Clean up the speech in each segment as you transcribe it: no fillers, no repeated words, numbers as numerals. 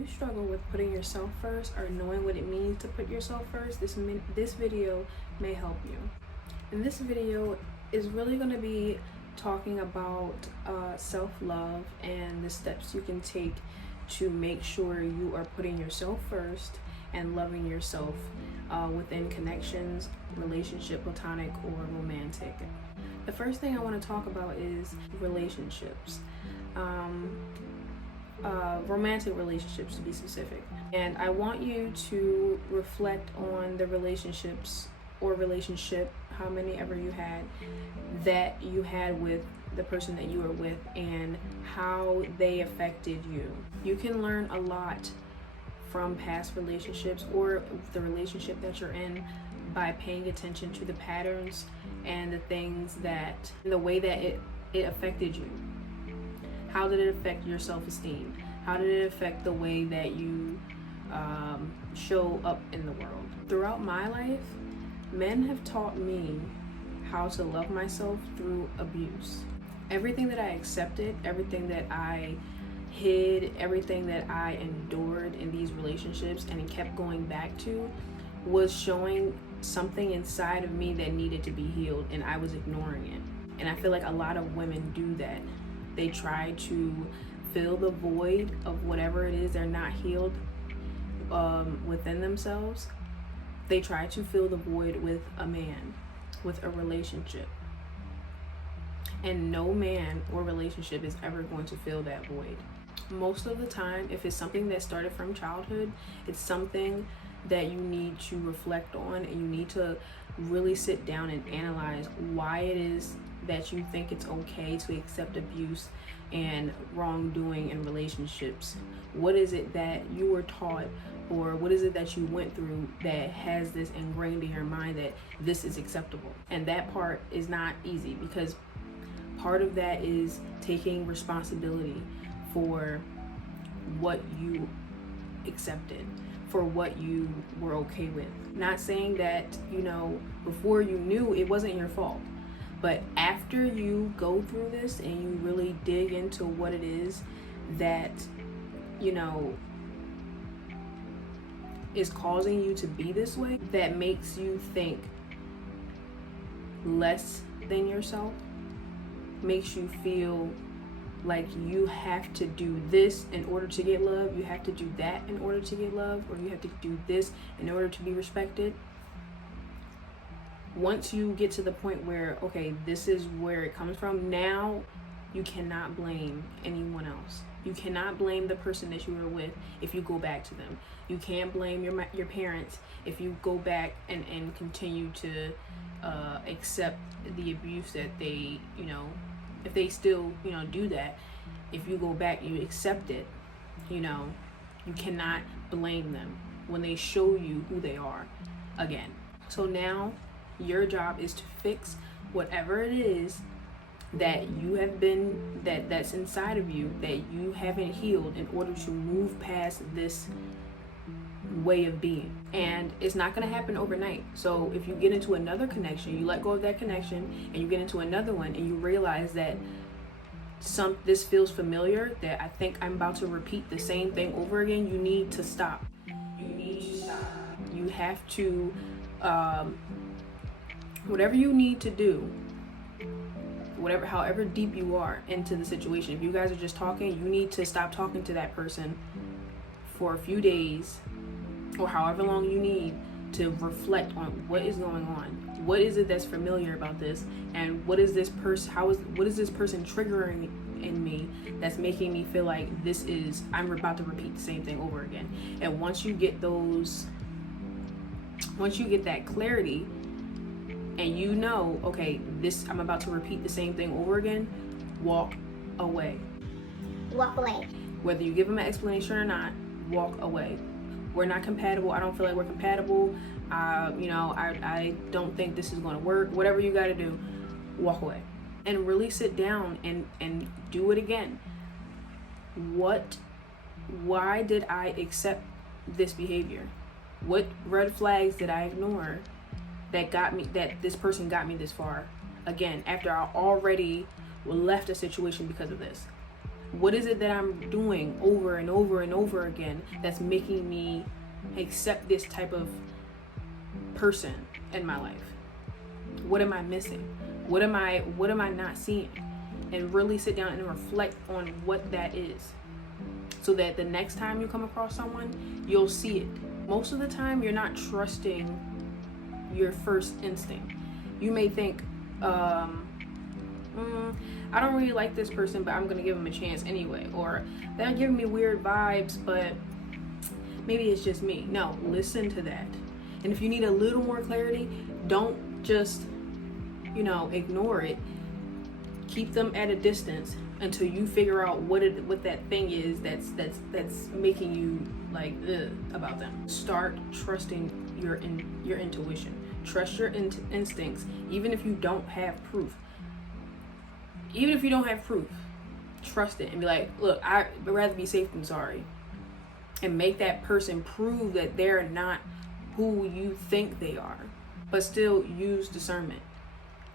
you struggle with putting yourself first or knowing what it means to put yourself first, this video may help you. And this video is really going to be talking about self-love and the steps you can take to make sure you are putting yourself first and loving yourself within connections, relationship, platonic, or romantic. The first thing I want to talk about is relationships. Romantic relationships, to be specific. And I want you to reflect on the relationships or relationship, how many ever you had, that you had with the person that you were with and how they affected you. You can learn a lot from past relationships or the relationship that you're in by paying attention to the patterns and the things that, the way that it affected you. How did it affect your self-esteem? How did it affect the way that you show up in the world? Throughout my life, men have taught me how to love myself through abuse. Everything that I accepted, everything that I hid, everything that I endured in these relationships and kept going back to was showing something inside of me that needed to be healed, and I was ignoring it. And I feel like a lot of women do that. They try to fill the void of whatever it is they're not healed within themselves. They try to fill the void with a man, with a relationship. And no man or relationship is ever going to fill that void. Most of the time, if it's something that started from childhood, it's something that you need to reflect on, and you need to really sit down and analyze why it is that you think it's okay to accept abuse and wrongdoing in relationships. What is it that you were taught, or what is it that you went through that has this ingrained in your mind that this is acceptable? And that part is not easy, because part of that is taking responsibility for what you accepted, for what you were okay with. Not saying that, before you knew, it wasn't your fault. But after you go through this and you really dig into what it is that, is causing you to be this way, that makes you think less than yourself, makes you feel like you have to do this in order to get love, you have to do that in order to get love, or you have to do this in order to be respected. Once you get to the point where, okay, this is where it comes from, now you cannot blame anyone else. You cannot blame the person that you were with if you go back to them. You can't blame your parents if you go back and continue to accept the abuse that they, if they still, do that. If you go back, you accept it, you cannot blame them when they show you who they are again. So now your job is to fix whatever it is that you have been, that's inside of you that you haven't healed, in order to move past this way of being. And it's not going to happen overnight. So if you get into another connection, you let go of that connection and you get into another one and you realize that this feels familiar, that I think I'm about to repeat the same thing over again, you need to stop. You have to whatever you need to do, however deep you are into the situation. If you guys are just talking, you need to stop talking to that person for a few days, or however long you need, to reflect on what is going on. What is it that's familiar about this, and what is this person triggering in me that's making me feel like I'm about to repeat the same thing over again. And once you get that clarity, and okay, I'm about to repeat the same thing over again, walk away. Whether you give them an explanation or not, walk away. We're not compatible. I don't feel like we're compatible. I don't think this is going to work. Whatever you got to do, walk away. And really sit down and do it again. Why did I accept this behavior? What red flags did I ignore that this person got me this far? Again, after I already left a situation because of this. What is it that I'm doing over and over and over again that's making me accept this type of person in my life? What am I missing? What am I not seeing? And really sit down and reflect on what that is, so that the next time you come across someone, you'll see it. Most of the time, you're not trusting your first instinct. You may think, I don't really like this person, but I'm gonna give them a chance anyway. Or they're giving me weird vibes, but maybe it's just me. No, listen to that. And if you need a little more clarity, don't just, ignore it. Keep them at a distance until you figure out what that thing is that's making you like about them. Start trusting your intuition. Trust your instincts, even if you don't have proof. Even if you don't have proof, trust it and be like, look, I'd rather be safe than sorry. And make that person prove that they're not who you think they are. But still use discernment.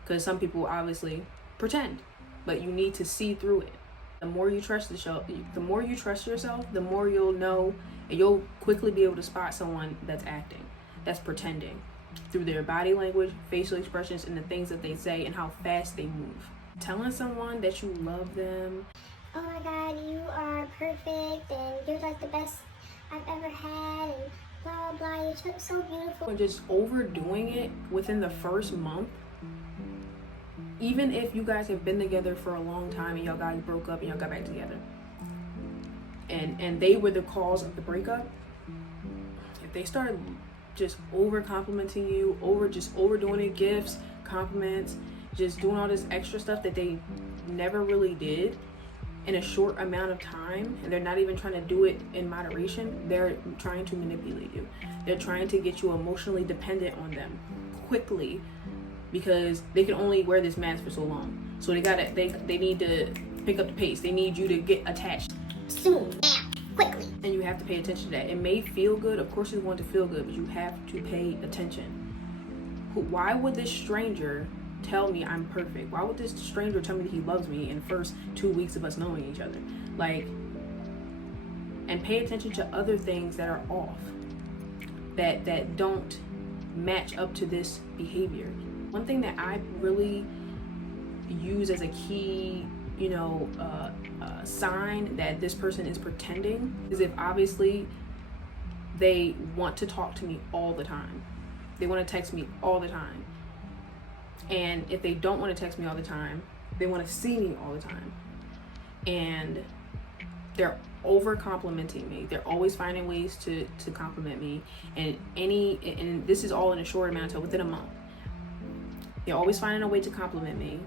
Because some people obviously pretend, but you need to see through it. The more you trust yourself, the more you'll know, and you'll quickly be able to spot someone that's acting, that's pretending, through their body language, facial expressions, and the things that they say and how fast they move. Telling someone that you love them. Oh my God, you are perfect, and you're like the best I've ever had, and blah blah blah. You're so beautiful. And just overdoing it within the first month. Even if you guys have been together for a long time and y'all guys broke up and y'all got back together, and they were the cause of the breakup, if they start just over complimenting you, overdoing it, gifts, compliments, just doing all this extra stuff that they never really did in a short amount of time, and they're not even trying to do it in moderation, they're trying to manipulate you. They're trying to get you emotionally dependent on them quickly, because they can only wear this mask for so long. So they need to pick up the pace. They need you to get attached soon, now, quickly. And you have to pay attention to that. It may feel good, of course you want to feel good, but you have to pay attention. Why would this stranger tell me I'm perfect? Why would this stranger tell me that he loves me in the first 2 weeks of us knowing each other? And pay attention to other things that are off, that don't match up to this behavior. One thing that I really use as a key, sign that this person is pretending is if obviously they want to talk to me all the time. They want to text me all the time. And if they don't want to text me all the time, they want to see me all the time. And they're over complimenting me. They're always finding ways to compliment me. And this is all in a short amount of time, within a month. They're always finding a way to compliment me.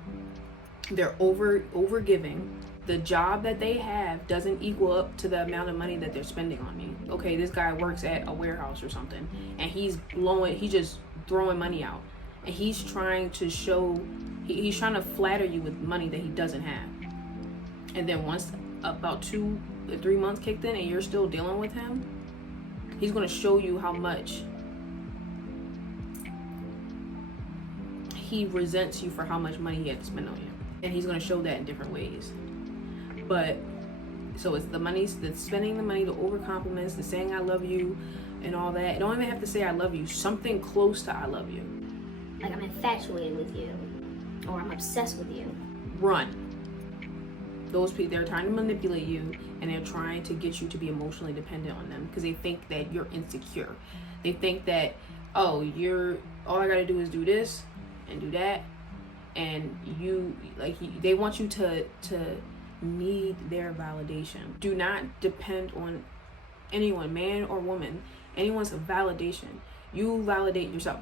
They're over giving. The job that they have doesn't equal up to the amount of money that they're spending on me. Okay, this guy works at a warehouse or something, and he's just throwing money out. And he's trying to he's trying to flatter you with money that he doesn't have. And then once about 2 or 3 months kicked in and you're still dealing with him, he's gonna show you how much he resents you for how much money he had to spend on you. And he's gonna show that in different ways. But, so it's the spending the money, the over compliments, the saying I love you and all that. You don't even have to say I love you, something close to I love you. Like I'm infatuated with you, or I'm obsessed with you. Run. Those people, they're trying to manipulate you, and they're trying to get you to be emotionally dependent on them because they think that you're insecure. They think that, all I gotta do is do this and do that, and they want you to need their validation. Do not depend on anyone, man or woman, anyone's validation. You validate yourself.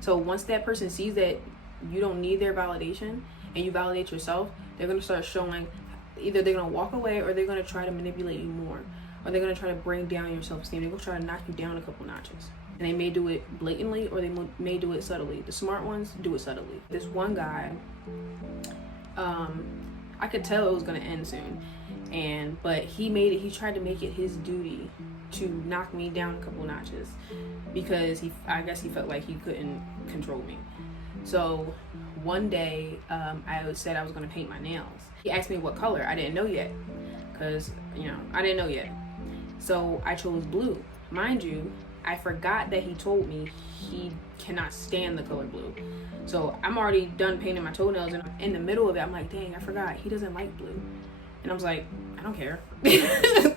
So once that person sees that you don't need their validation and you validate yourself, they're going to start showing, either they're going to walk away or they're going to try to manipulate you more, or they're going to try to bring down your self-esteem. They're going to try to knock you down a couple notches. And they may do it blatantly or they may do it subtly. The smart ones do it subtly. This one guy, I could tell it was going to end soon. But he tried to make it his duty to knock me down a couple notches because I guess he felt like he couldn't control me. So one day I said I was going to paint my nails. He asked me what color. I didn't know yet, because I didn't know yet. So I chose blue. Mind you, I forgot that he told me he cannot stand the color blue. So I'm already done painting my toenails, and in the middle of it I'm like, dang, I forgot he doesn't like blue. And I was like, I don't care.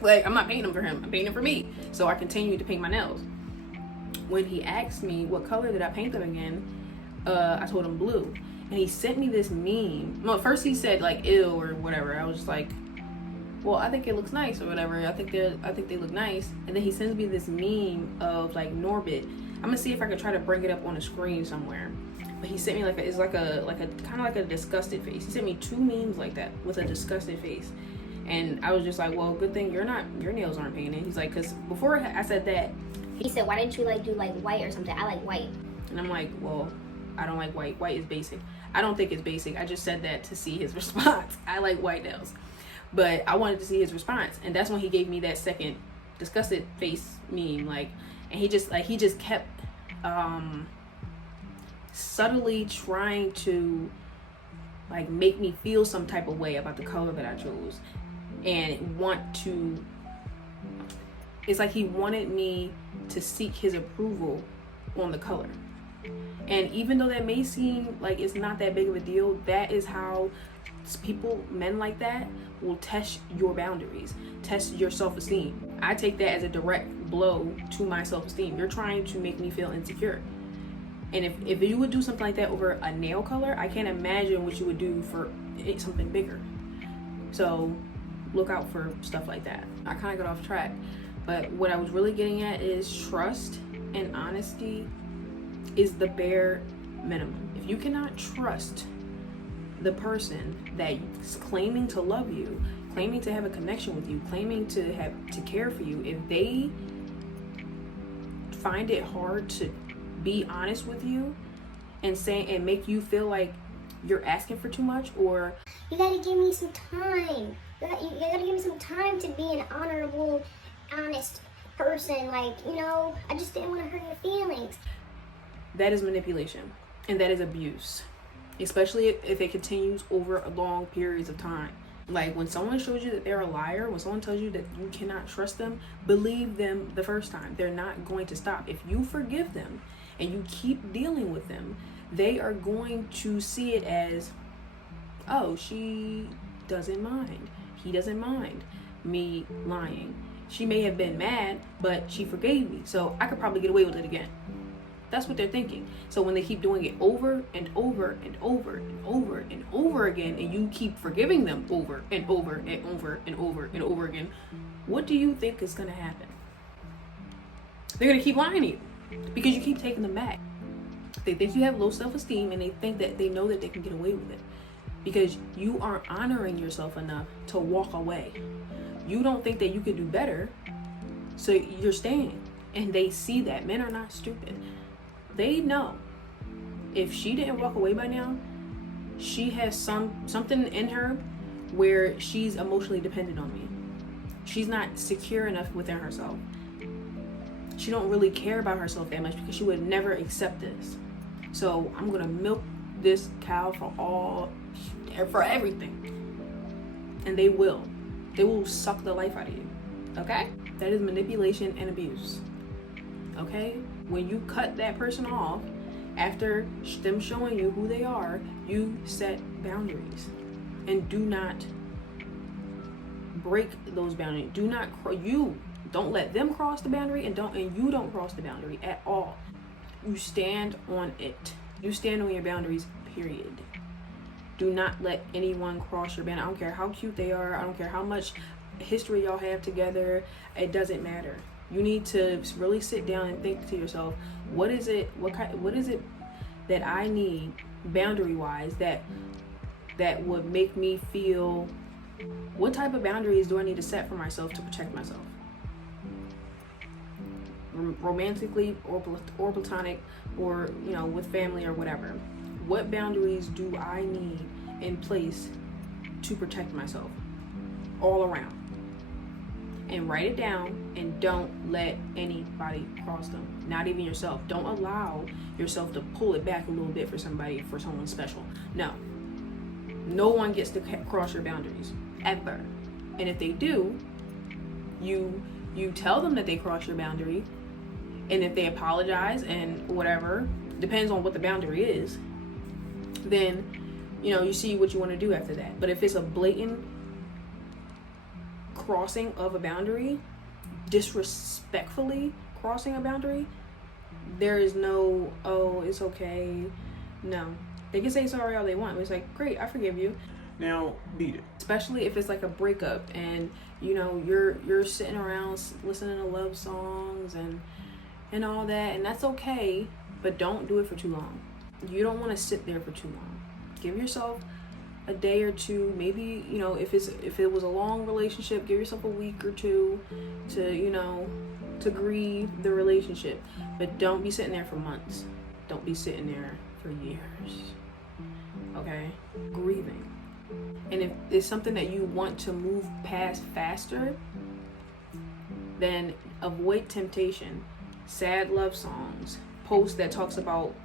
Like, I'm not painting them for him, I'm painting them for me. So I continued to paint my nails. When he asked me what color did I paint them again, I told him blue. And he sent me this meme. Well, first he said like ew or whatever. I was just like, well, I think it looks nice or whatever. I think they look nice. And then he sends me this meme of like Norbit. I'm gonna see if I can try to bring it up on the screen somewhere. But he sent me it's like a kind of like a disgusted face. He sent me 2 memes like that with a disgusted face. And I was just like, well, good thing your nails aren't painted. He's like, because before I said that, he said, why didn't you like do like white or something? I like white. And I'm like, well, I don't like white. White is basic. I don't think it's basic. I just said that to see his response. I like white nails. But I wanted to see his response. And that's when he gave me that second disgusted face meme. Like, and he just kept subtly trying to like make me feel some type of way about the color that I chose. And it's like he wanted me to seek his approval on the color. And even though that may seem like it's not that big of a deal, that is how men like that will test your boundaries, test your self-esteem. I take that as a direct blow to my self-esteem. You're trying to make me feel insecure. And if you would do something like that over a nail color, I can't imagine what you would do for something bigger. So look out for stuff like that. I kind of got off track, but what I was really getting at is trust and honesty is the bare minimum. If you cannot trust the person that's claiming to love you, claiming to have a connection with you, claiming to care for you, if they find it hard to be honest with you and make you feel like you're asking for too much, or you gotta give me some time. You gotta give me some time to be an honorable, honest person. Like, I just didn't want to hurt your feelings. That is manipulation, and that is abuse, especially if it continues over long periods of time. Like, when someone shows you that they're a liar, when someone tells you that you cannot trust them, believe them the first time. They're not going to stop. If you forgive them and you keep dealing with them, they are going to see it as, oh, she doesn't mind. He doesn't mind me lying. She may have been mad, but she forgave me, so I could probably get away with it again. That's what they're thinking. So when they keep doing it over and over and over and over and over again, and you keep forgiving them over and over and over and over and over again, what do you think is going to happen? They're going to keep lying to you because you keep taking them back. They think you have low self-esteem, and they think that they know that they can get away with it because you aren't honoring yourself enough to walk away. You don't think that you can do better, so you're staying. And they see that. Men are not stupid. They know if she didn't walk away by now, she has something in her where she's emotionally dependent on me. She's not secure enough within herself. She don't really care about herself that much because she would never accept this. So I'm gonna milk this cow for everything. And they will suck the life out of you. Okay? That is manipulation and abuse. Okay? When you cut that person off after them showing you who they are, you set boundaries and do not break those boundaries. You don't let them cross the boundary, and you don't cross the boundary at all. You stand on it. You stand on your boundaries, period. Do not let anyone cross your boundary. I don't care how cute they are. I don't care how much history y'all have together. It doesn't matter. You need to really sit down and think to yourself, what is it that I need boundary wise that would make me feel, what type of boundaries do I need to set for myself to protect myself? Romantically or platonic, or with family or whatever. What boundaries do I need in place to protect myself all around? and write it down, and don't let anybody cross them, not even yourself. Don't allow yourself to pull it back a little bit for someone special. No one gets to cross your boundaries ever. And if they do, you tell them that they cross your boundary, and if they apologize and whatever, depends on what the boundary is, then you see what you want to do after that. But if it's a blatant crossing of a boundary, disrespectfully crossing a boundary, there is no, oh, it's okay. No, they can say sorry all they want. It's like, great, I forgive you. Now beat it. Especially if it's like a breakup and you're sitting around listening to love songs and all that, and that's okay, but don't do it for too long. You don't want to sit there for too long. Give yourself a day or two, maybe, if it was a long relationship, give yourself a week or two to grieve the relationship. But don't be sitting there for months. Don't be sitting there for years. Okay? Grieving. And if it's something that you want to move past faster, then avoid temptation, sad love songs, posts that talks about,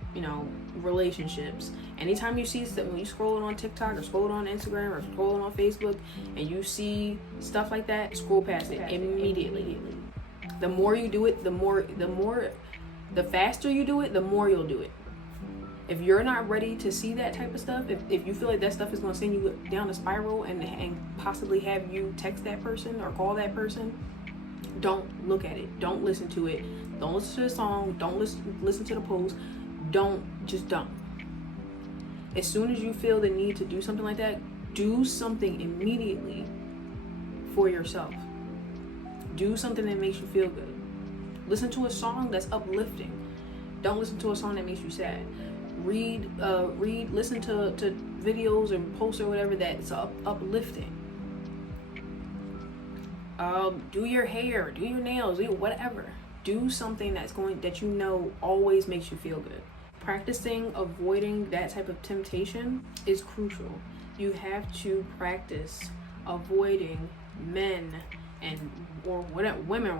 relationships. Anytime you see stuff, when you scrolling on TikTok or scrolling on Instagram or scrolling on Facebook and you see stuff like that, scroll past it immediately. The more you do it, the faster you do it, the more you'll do it. If you're not ready to see that type of stuff, if you feel like that stuff is going to send you down a spiral and possibly have you text that person or call that person, don't look at it. Don't listen to it. Don't listen to the song. Don't listen to the post. Don't. As soon as you feel the need to do something like that, do something immediately for yourself. Do something that makes you feel good. Listen to a song that's uplifting. Don't listen to a song that makes you sad. Listen to videos and posts or whatever that's uplifting. Do your hair, do your nails, do whatever. Do something that always makes you feel good. Practicing avoiding that type of temptation is crucial. You have to practice avoiding men or women,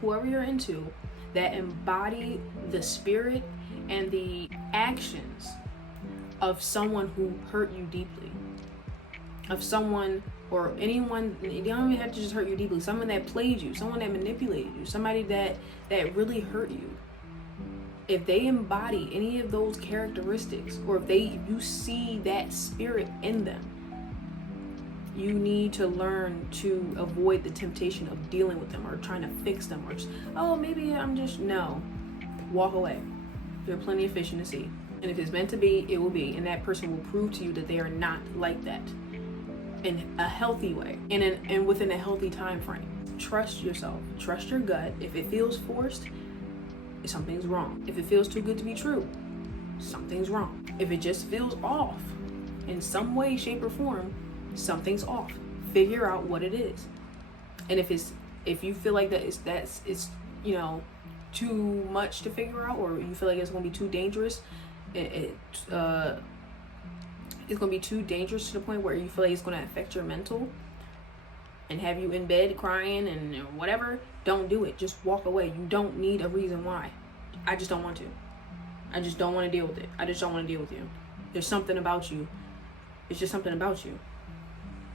whoever you're into, that embody the spirit and the actions of someone who hurt you deeply, of someone or anyone. You don't even have to just hurt you deeply. Someone that played you, someone that manipulated you, somebody that really hurt you. If they embody any of those characteristics, or if you see that spirit in them, you need to learn to avoid the temptation of dealing with them or trying to fix them, or just, no. Walk away. There are plenty of fish in the sea. And if it's meant to be, it will be. And that person will prove to you that they are not like that in a healthy way and within a healthy time frame. Trust yourself. Trust your gut. If it feels forced, something's wrong. If it feels too good to be true, something's wrong. If it just feels off in some way, shape, or form, something's off. Figure out what it is. And if you feel like it's too much to figure out, or you feel like it's going to be too dangerous, it's going to be too dangerous to the point where you feel like it's going to affect your mental and have you in bed crying and whatever, don't do it. Just walk away. You don't need a reason why. I just don't want to. I just don't want to deal with it. I just don't want to deal with you. There's something about you. It's just something about you.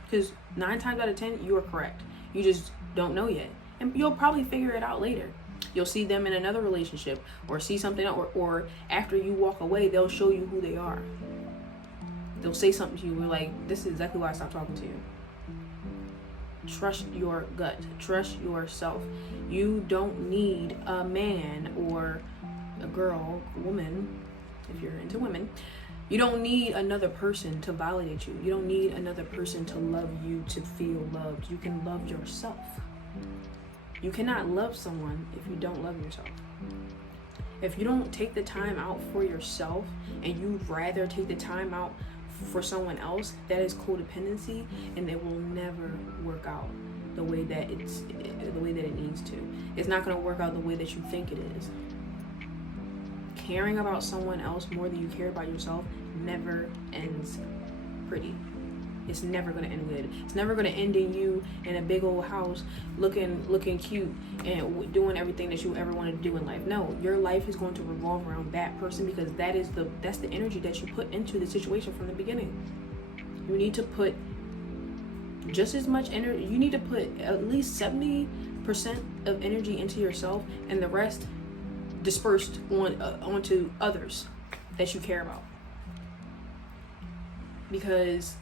Because 9 times out of 10, you are correct. You just don't know yet. And you'll probably figure it out later. You'll see them in another relationship or see something else, or after you walk away, they'll show you who they are. They'll say something to you. We're like, this is exactly why I stopped talking to you. Trust your gut. Trust yourself. You don't need a man or a girl, a woman, if you're into women. You don't need another person to validate you. You don't need another person to love you, to feel loved. You can love yourself. You cannot love someone if you don't love yourself. If you don't take the time out for yourself and you'd rather take the time out for someone else, that is codependency, and it will never work out the way that it needs to. It's not going to work out the way that you think it is. Caring about someone else more than you care about yourself never ends pretty. It's never gonna end good. It's never gonna end in you in a big old house looking cute and doing everything that you ever wanted to do in life. No, your life is going to revolve around that person, because that's the energy that you put into the situation from the beginning. You need to put just as much energy. You need to put at least 70% of energy into yourself, and the rest dispersed onto others that you care about. Because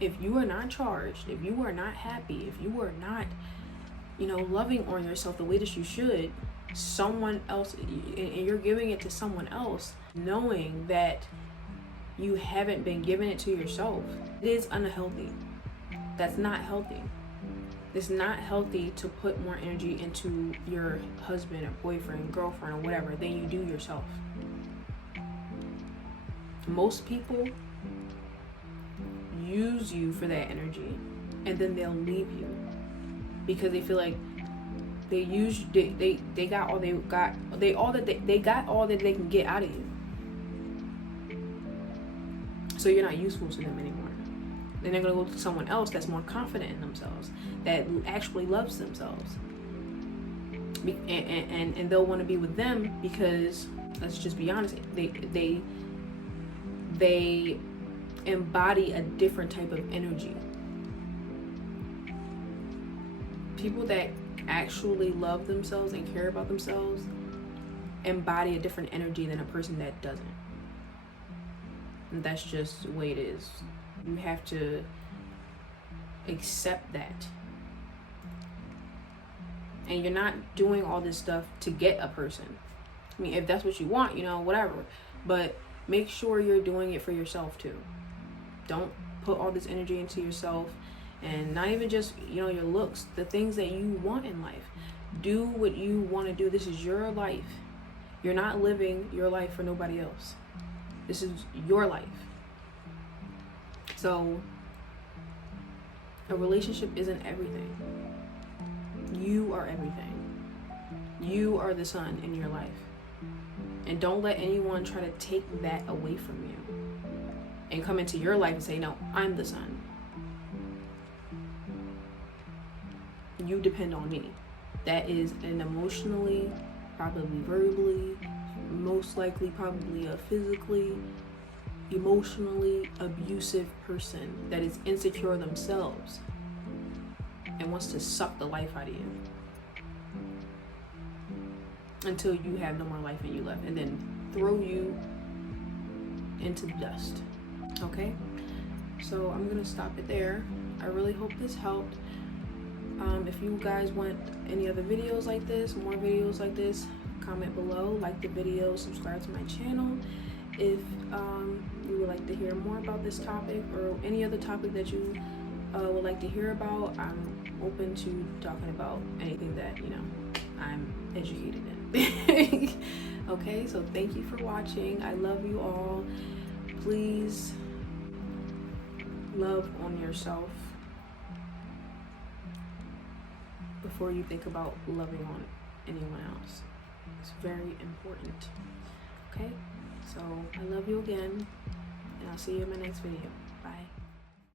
if you are not charged, if you are not happy, if you are not, loving on yourself the way that you should, someone else, and you're giving it to someone else, knowing that you haven't been giving it to yourself, it is unhealthy. That's not healthy. It's not healthy to put more energy into your husband or boyfriend, girlfriend, or whatever than you do yourself. Most people use you for that energy, and then they'll leave you because they feel like they got all they got all that they can get out of you. So you're not useful to them anymore. Then they're gonna go to someone else that's more confident in themselves, that actually loves themselves, and they'll want to be with them because, let's just be honest, they embody a different type of energy. People that actually love themselves and care about themselves embody a different energy than a person that doesn't. And that's just the way it is. You have to accept that. And you're not doing all this stuff to get a person. I mean, if that's what you want, whatever. But make sure you're doing it for yourself too. Don't put all this energy into yourself, and not even just, your looks, the things that you want in life. Do what you want to do. This is your life. You're not living your life for nobody else. This is your life. So a relationship isn't everything. You are everything. You are the sun in your life. And don't let anyone try to take that away from you and come into your life and say, no, I'm the sun. You depend on me. That is an emotionally, probably verbally, most likely probably a physically, emotionally abusive person that is insecure themselves and wants to suck the life out of you until you have no more life in you left, and then throw you into the dust. Okay, so I'm gonna stop it there. I really hope this helped. If you guys want any other videos like this, more videos like this, comment below, like the video, subscribe to my channel. If you would like to hear more about this topic or any other topic that you would like to hear about, I'm open to talking about anything that I'm educated in. Okay, so thank you for watching. I love you all. Please love on yourself before you think about loving on anyone else. It's very important. Okay, so I love you again, and I'll see you in my next video. Bye.